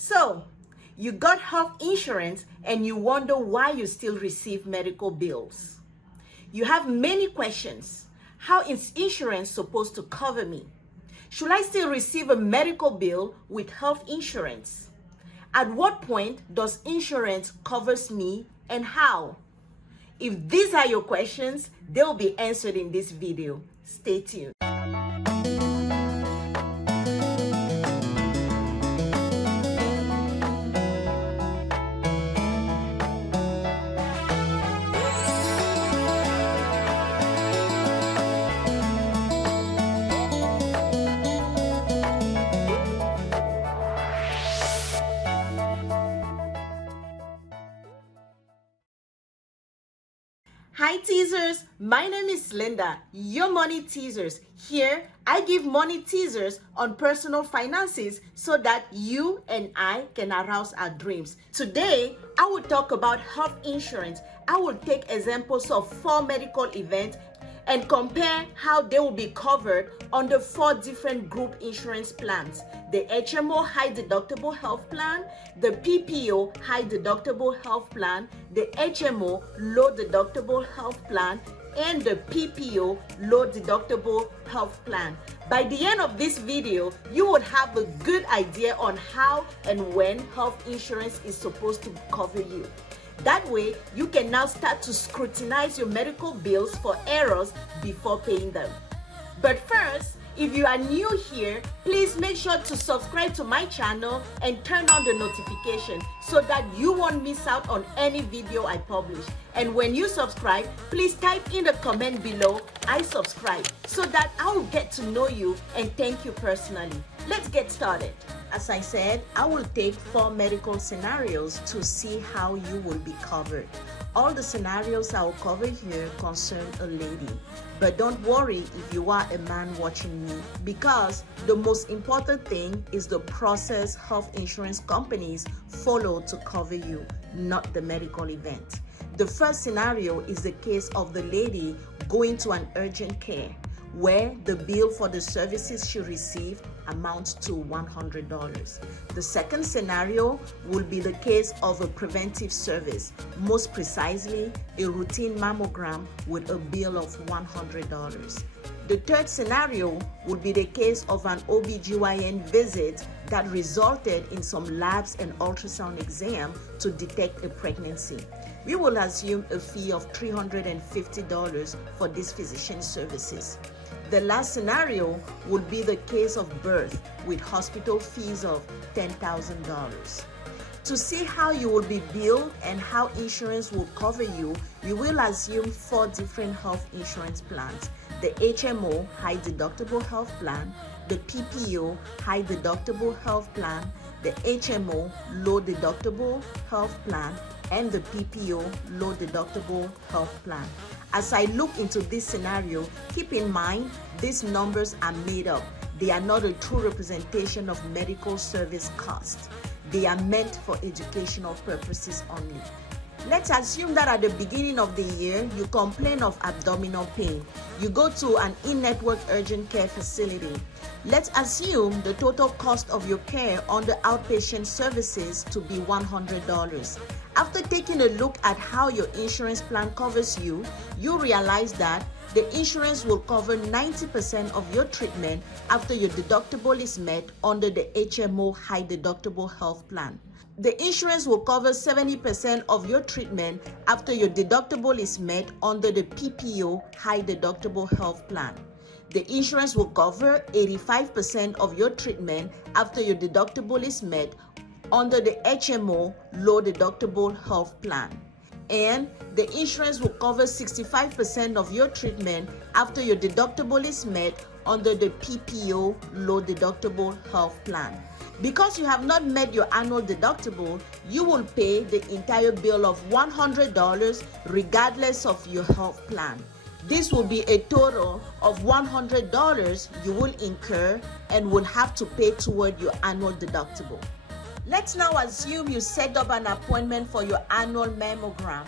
So, you got health insurance and you wonder why you still receive medical bills. You have many questions. How is insurance supposed to cover me? Should I still receive a medical bill with health insurance? At what point does insurance covers me and how? If these are your questions, they'll be answered in this video. Stay tuned. Hi Teasers, my name is Linda, your money teasers. Here, I give money teasers on personal finances so that you and I can arouse our dreams. Today, I will talk about health insurance. I will take examples of 4 medical events and compare how they will be covered under 4 different group insurance plans: the HMO High Deductible Health Plan, the PPO High Deductible Health Plan, the HMO Low Deductible Health Plan, and the PPO Low Deductible Health Plan. By the end of this video, you would have a good idea on how and when health insurance is supposed to cover you. That way, you can now start to scrutinize your medical bills for errors before paying them. But first, if you are new here, please make sure to subscribe to my channel and turn on the notification so that you won't miss out on any video I publish. And when you subscribe, please type in the comment below, "I subscribe," so that I will get to know you and thank you personally. Let's get started. As I said, I will take 4 medical scenarios to see how you will be covered. All the scenarios I will cover here concern a lady. But don't worry if you are a man watching me, because the most important thing is the process health insurance companies follow to cover you, not the medical event. The first scenario is the case of the lady going to an urgent care, where the bill for the services she received amounts to $100. The second scenario will be the case of a preventive service, most precisely a routine mammogram with a bill of $100. The third scenario would be the case of an OB-GYN visit that resulted in some labs and ultrasound exam to detect a pregnancy. We will assume a fee of $350 for these physician services. The last scenario would be the case of birth with hospital fees of $10,000. To see how you will be billed and how insurance will cover you, we will assume 4 different health insurance plans: the HMO High Deductible Health Plan, the PPO High Deductible Health Plan, the HMO Low Deductible Health Plan, and the PPO Low Deductible Health Plan. As I look into this scenario, keep in mind these numbers are made up. They are not a true representation of medical service costs. They are meant for educational purposes only. Let's assume that at the beginning of the year, you complain of abdominal pain. You go to an in-network urgent care facility. Let's assume the total cost of your care under outpatient services to be $100. After taking a look at how your insurance plan covers you, you realize that the insurance will cover 90% of your treatment after your deductible is met under the HMO High Deductible Health Plan. The insurance will cover 70% of your treatment after your deductible is met under the PPO High Deductible Health Plan. The insurance will cover 85% of your treatment after your deductible is met under the HMO Low Deductible Health Plan. And the insurance will cover 65% of your treatment after your deductible is met under the PPO Low Deductible Health Plan. Because you have not met your annual deductible, you will pay the entire bill of $100 regardless of your health plan. This will be a total of $100 you will incur and will have to pay toward your annual deductible. Let's now assume you set up an appointment for your annual mammogram.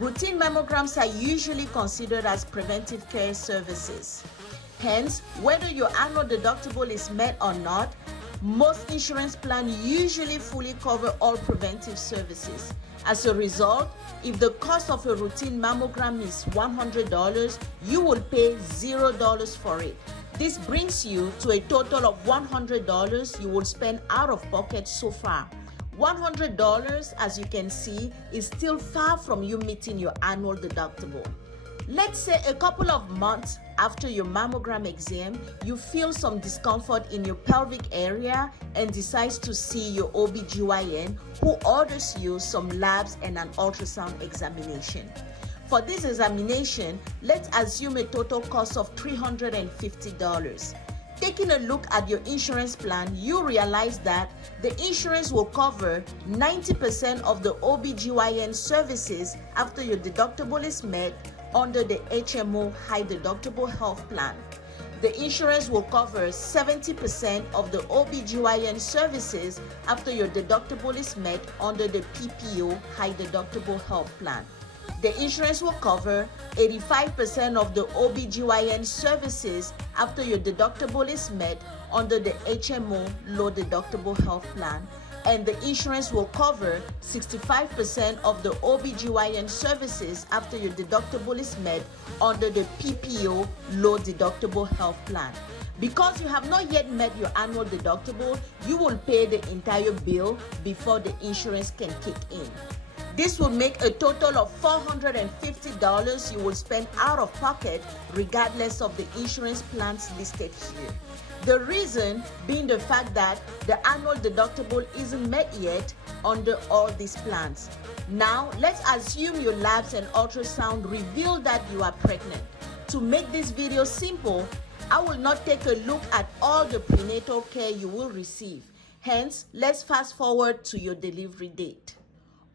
Routine mammograms are usually considered as preventive care services. Hence, whether your annual deductible is met or not, Most insurance plans usually fully cover all preventive services. As a result, if the cost of a routine mammogram is $100, you will pay $0 for it. This brings you to a total of $100 you will spend out of pocket so far. $100, as you can see, is still far from you meeting your annual deductible. Let's say a couple of months after your mammogram exam, you feel some discomfort in your pelvic area and decides to see your OB-GYN, who orders you some labs and an ultrasound examination. For this examination, let's assume a total cost of $350. Taking a look at your insurance plan, you realize that the insurance will cover 90% of the OB-GYN services after your deductible is met under the HMO High deductible health plan. The insurance will cover 70% of the OB-GYN services after your deductible is met under the PPO High deductible health plan. The insurance will cover 85% of the OB-GYN services after your deductible is met under the HMO low deductible health plan. And the insurance will cover 65% of the OB-GYN services after your deductible is met under the PPO low deductible health plan. Because you have not yet met your annual deductible, you will pay the entire bill before the insurance can kick in. This will make a total of $450 you will spend out of pocket regardless of the insurance plans listed here. The reason being the fact that the annual deductible isn't met yet under all these plans. Now, let's assume your labs and ultrasound reveal that you are pregnant. To make this video simple, I will not take a look at all the prenatal care you will receive. Hence, let's fast forward to your delivery date.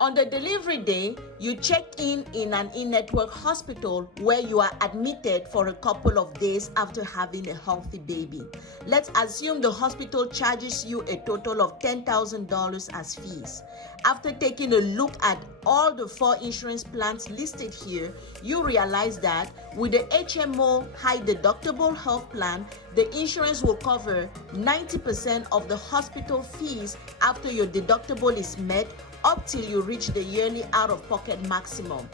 On the delivery day, you check in an in-network hospital where you are admitted for a couple of days after having a healthy baby. Let's assume the hospital charges you a total of $10,000 as fees. After taking a look at all the 4 insurance plans listed here, you realize that with the HMO High deductible health plan, the insurance will cover 90% of the hospital fees after your deductible is met up till you reach the yearly out-of-pocket maximum.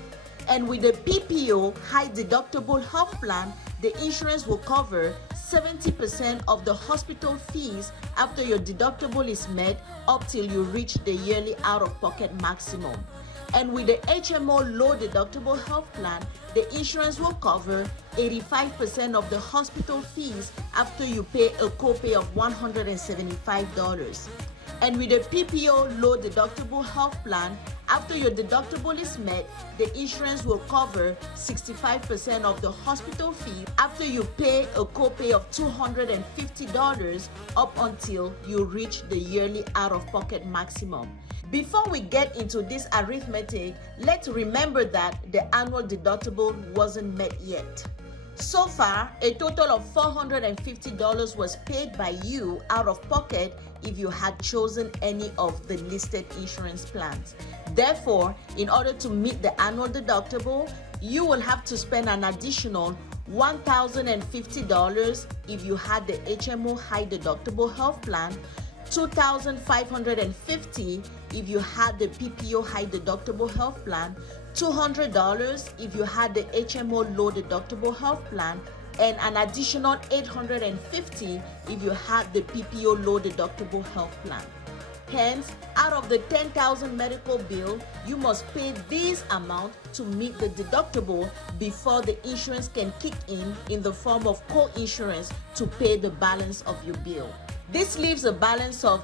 And with the PPO High deductible health plan, the insurance will cover 70% of the hospital fees after your deductible is met up till you reach the yearly out-of-pocket maximum. And with the HMO low deductible health plan, the insurance will cover 85% of the hospital fees after you pay a copay of $175. And with the PPO low deductible health plan, after your deductible is met, the insurance will cover 65% of the hospital fee after you pay a copay of $250 up until you reach the yearly out-of-pocket maximum. Before we get into this arithmetic, let's remember that the annual deductible wasn't met yet. So far, a total of $450 was paid by you out of pocket if you had chosen any of the listed insurance plans. Therefore, in order to meet the annual deductible, you will have to spend an additional $1,050 if you had the HMO High deductible health plan, $2,550 if you had the PPO High deductible health plan, $200 if you had the HMO low deductible health plan, and an additional $850 if you had the PPO low deductible health plan. Hence, out of the $10,000 medical bill, you must pay this amount to meet the deductible before the insurance can kick in the form of co-insurance to pay the balance of your bill. This leaves a balance of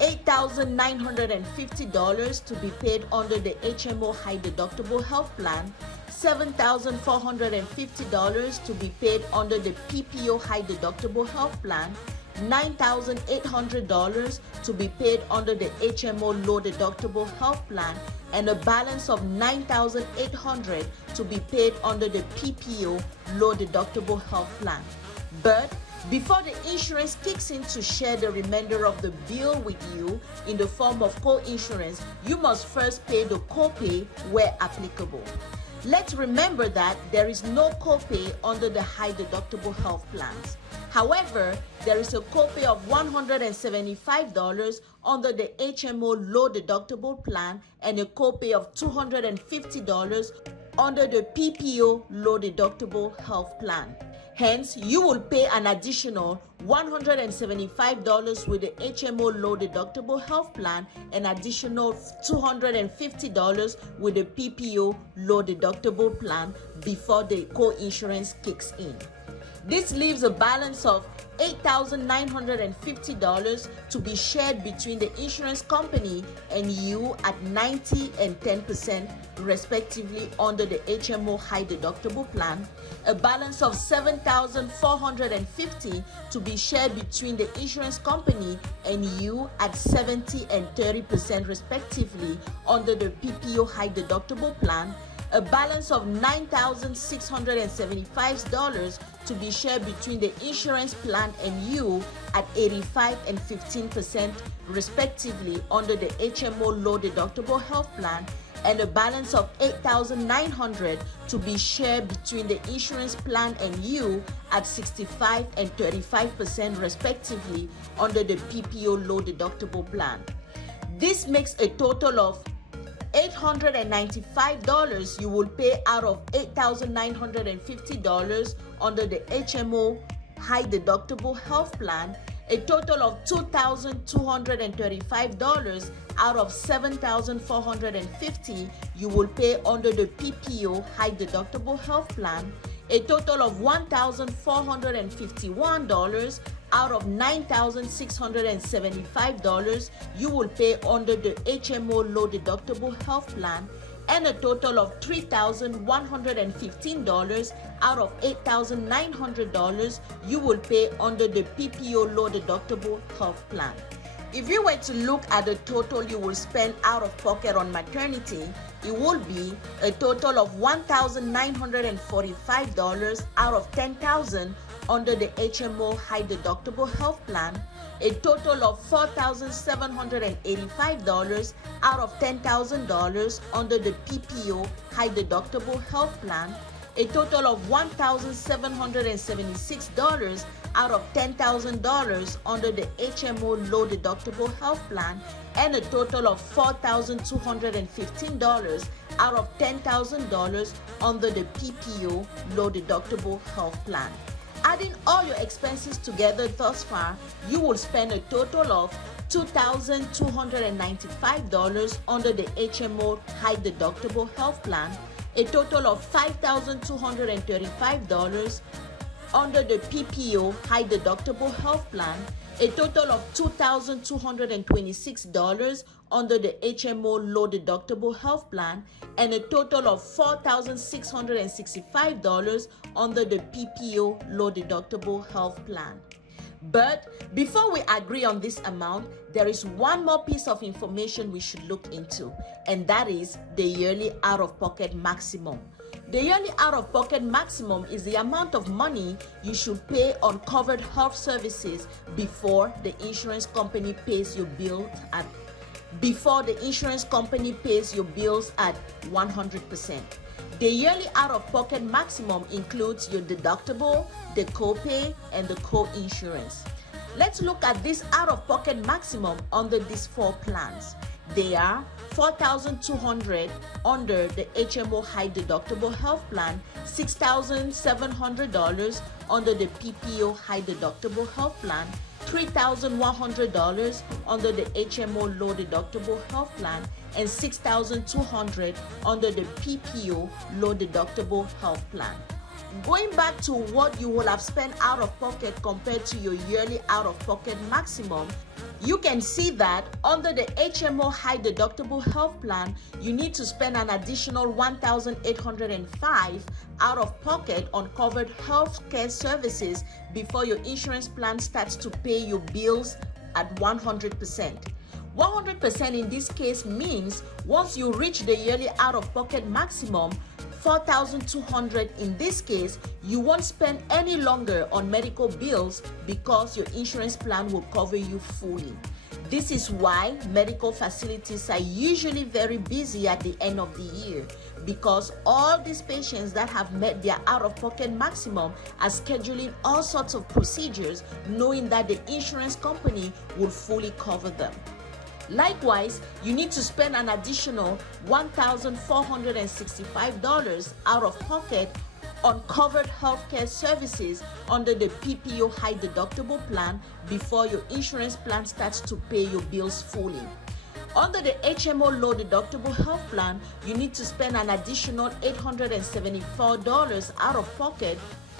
$8,950 to be paid under the HMO High deductible health plan, $7,450 to be paid under the PPO High deductible health plan, $9,800 to be paid under the HMO low deductible health plan, and a balance of $9,800 to be paid under the PPO low deductible health plan. But before the insurance kicks in to share the remainder of the bill with you in the form of co-insurance, you must first pay the copay where applicable. Let's remember that there is no copay under the high deductible health plans. However, there is a copay of $175 under the HMO low deductible plan and a copay of $250 under the PPO low deductible health plan. Hence, you will pay an additional $175 with the HMO low deductible health plan and additional $250 with the PPO low deductible plan before the co-insurance kicks in. This leaves a balance of $8,950 to be shared between the insurance company and you at 90% and 10% respectively under the HMO high deductible plan, a balance of $7,450 to be shared between the insurance company and you at 70% and 30% respectively under the PPO high deductible plan, a balance of $9,675 to be shared between the insurance plan and you at 85% and 15% respectively under the HMO low deductible health plan, and a balance of $8,900 to be shared between the insurance plan and you at 65% and 35% respectively under the PPO low deductible plan. This makes a total of $895 you will pay out of $8,950 under the HMO high deductible health plan, a total of $2,235 out of $7,450 you will pay under the PPO high deductible health plan, a total of $1,451 out of $9,675 you will pay under the HMO low deductible health plan, and a total of $3,115 out of $8,900 you will pay under the PPO low deductible health plan. If you were to look at the total you will spend out of pocket on maternity, it will be a total of $1,945 out of $10,000 under the HMO high deductible health plan, a total of $4,785 out of $10,000 under the PPO high deductible health plan, a total of $1,776 out of $10,000 under the HMO low deductible health plan, and a total of $4,215 out of $10,000 under the PPO low deductible health plan. Adding all your expenses together thus far, you will spend a total of $2,295 under the HMO high deductible health plan, a total of $5,235 under the PPO high deductible health plan, a total of $2,226 under the HMO low deductible health plan, and a total of $4,665 under the PPO low deductible health plan. But before we agree on this amount, there is one more piece of information we should look into, and that is the yearly out-of-pocket maximum. The yearly out-of-pocket maximum is the amount of money you should pay on covered health services before the insurance company pays your bills at 100%. The yearly out-of-pocket maximum includes your deductible, the copay, and the co-insurance. Let's look at this out-of-pocket maximum under these four plans. They are $4,200 under the HMO high deductible health plan, $6,700 under the PPO high deductible health plan, $3,100 under the HMO low deductible health plan, and $6,200 under the PPO low deductible health plan. Going back to what you will have spent out of pocket compared to your yearly out of pocket maximum, you can see that under the HMO high deductible health plan, you need to spend an additional $1,805 out of pocket on covered health care services before your insurance plan starts to pay your bills at 100%. 100% in this case means once you reach the yearly out-of-pocket maximum, $4,200 in this case, you won't spend any longer on medical bills because your insurance plan will cover you fully. This is why medical facilities are usually very busy at the end of the year, because all these patients that have met their out-of-pocket maximum are scheduling all sorts of procedures, knowing that the insurance company will fully cover them. Likewise, you need to spend an additional $1,465 out of pocket on covered healthcare services under the PPO High deductible plan before your insurance plan starts to pay your bills fully. Under the HMO low deductible health plan, you need to spend an additional $874 out of pocket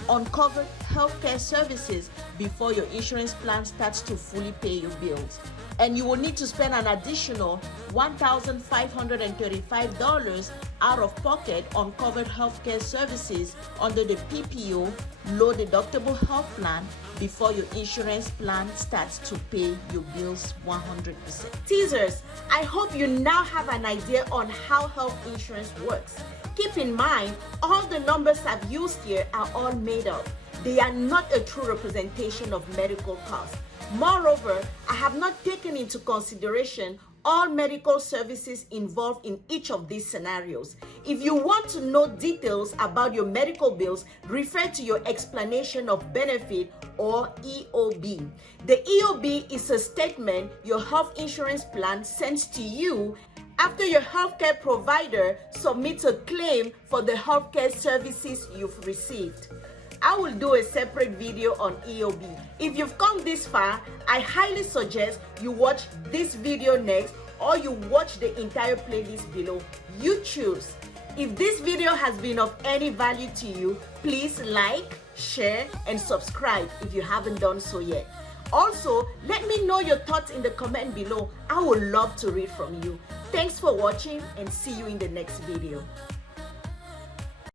on covered healthcare services before your insurance plan starts to fully pay your bills. And you will need to spend an additional $1,535 out of pocket on covered healthcare services under the PPO low deductible health plan before your insurance plan starts to pay your bills 100%. Teasers, I hope you now have an idea on how health insurance works. Keep in mind, all the numbers I've used here are all made up. They are not a true representation of medical costs. Moreover, I have not taken into consideration all medical services involved in each of these scenarios. If you want to know details about your medical bills, refer to your explanation of benefit or EOB. The EOB is a statement your health insurance plan sends to you after your healthcare provider submits a claim for the healthcare services you've received. I will do a separate video on EOB. If you've come this far, I highly suggest you watch this video next, or you watch the entire playlist below. You choose. If this video has been of any value to you, please like, share, and subscribe if you haven't done so yet. Also, let me know your thoughts in the comment below. I would love to read from you. Thanks for watching, and see you in the next video.